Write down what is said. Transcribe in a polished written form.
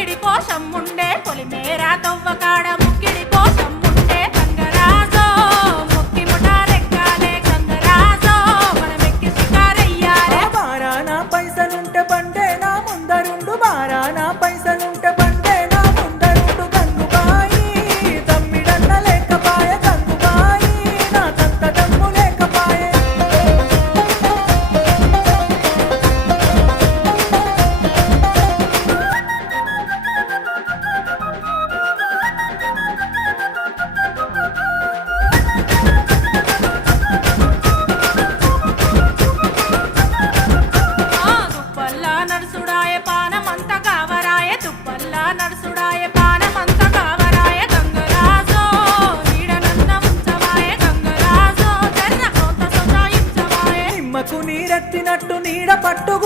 ముక్కిడి కోసం ఉండే పొలిమేరా తవ్వకాడ ముక్కిడి కోసం ఉండే గంగరాజో ముక్కి ముఠారెక్కాలే గంగరాజో మనమెక్కి షికారయ్యాలే బారానా పైసలుంటే బండే నా ముందరుండు బారానా పైసలుంటే బండే నా ముందరుండు గంగుబాయి తమ్మిడన్న లేకపాయ గంగుబాయి నా తంత దమ్ము లేకపాయే దుప్పల్లా నడుసుడాయ పానమంత కావరాయ దుప్పల్లా నడుసుడాయ పానమంత కావరాయ గంగరాజో నీడనన్న ఉంచవాయ గంగరాజో జర్ర కొంత సొంత ఇంచవాయ నిమ్మకు నీరెత్తినట్టు నీడ పట్టు